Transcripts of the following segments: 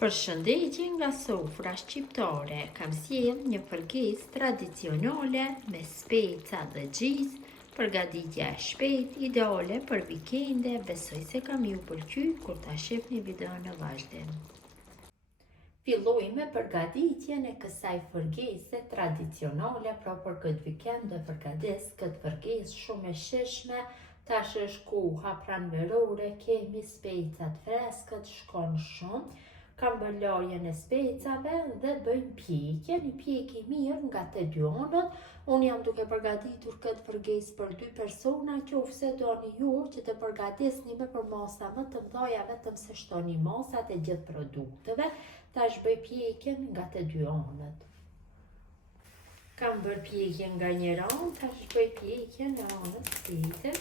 Përshëndetje nga sofra shqiptare, kam sjell një përgesë tradicionale me speca dhe gjizë, përgatitja e shpejtë, ideale për vikende, besoj se kam ju pëlqy kur ta shihni videon në vazhdim. Filloj me përgatitjen e kësaj përgese tradicionale, pra për këtë vikend dhe përgatis këtë përgesë shumë e shishme. Tash është koha pranverore, kemi specat freskët, shkon shumë. Kam bërë lajën e specave dhe bëjmë pjekje, një pjekje mirë nga të dy anët. Unë jam duke përgatitur këtë përgesë për 2 persona, qofse doni ju që të përgatisni me për masa më të mëdha, vetëm se shtoni masat e gjithë produkteve. Tash bëj pjekjen nga të dy anët. Kam bërë pjekjen nga njëra anë, tash bëj pjekjen në anën tjetër.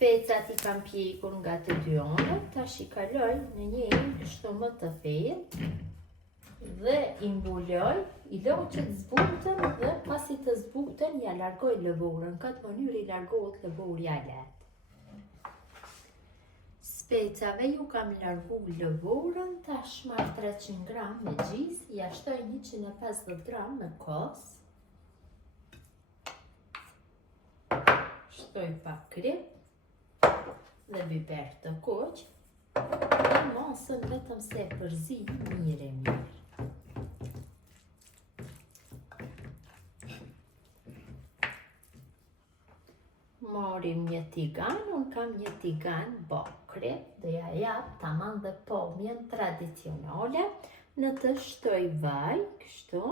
Specat i kam pjekur nga të dy anët, tash i kaloj në një kështu më të thellë dhe i mbuloj, i loj që të zbuten dhe pasi të zbuten ja largoj lëvorën. Në këtë mënyrë i largohet lëvorja lehtë. Specave ju kam largu lëvorën, tash marr 300 gram me gjizë, ja shtoj 150 gram me kos. Shtoj pak krip dhe biber të kuq, dhe masën vetëm se përzi mirë e mirë. Marim një tigan, unë kam një tigan bakri, dhe ja jap tamam dhe pomjen tradicionale, në të shtoj vaj, kështu,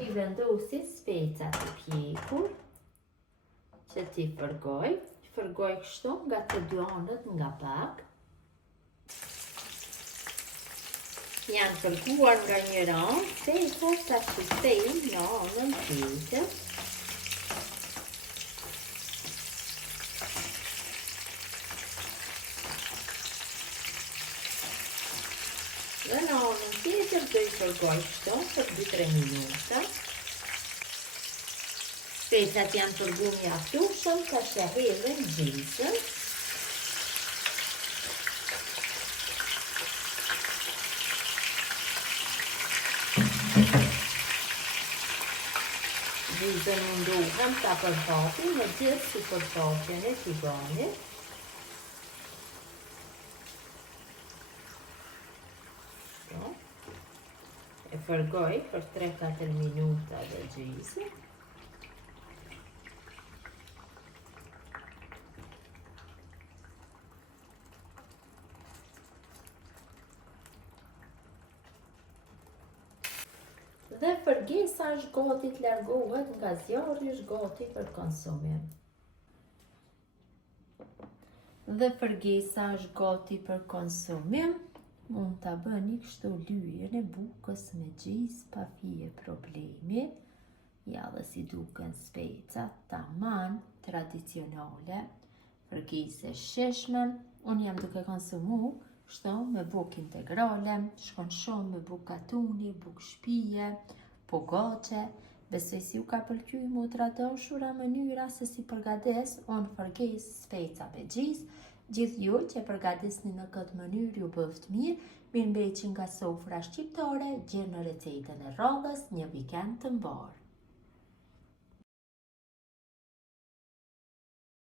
i vendosi specat e pjekur, që ti fërgoj kështu nga të dy anët nga pak. Janë fërguar nga njëra anë, specat tash i kthejmë në anën tjetër. Dhe në anën tjetër do i fërgoj kështu për 2-3 minuta. Specat janë fërgu mjaftueshëm, tash ja hedhim gjizën. Gjizën mundohem ta përhapim në gjithë sipërfaqen e tiganit. E fërgoj për 3-4 minuta dhe gjizën. Dhe përgesa është gati të largohet nga zjarri, është gati për konsumim. Dhe përgesa është gati për konsumim. Mund ta bëni kështu lyjen e bukës me gjizë pa fije problemi. Ja dhe si duken specat, tamam tradicionale, përgesë e shishme. Unë jam duke konsumu kështu me bukë integrale, shkon shumë me bukë katuni, bukë shpije, pogače. Besoj si ju ka pëlqy motra dashura mënyra se si përgatis unë përgesë speca me gjizë. Gjithë ju që përgatisni në këtë mënyrë ju bëft mirë. Mirëmbëjtje nga sofra shqiptare, gjeni në recetën e radhës, një vikend të mbarë.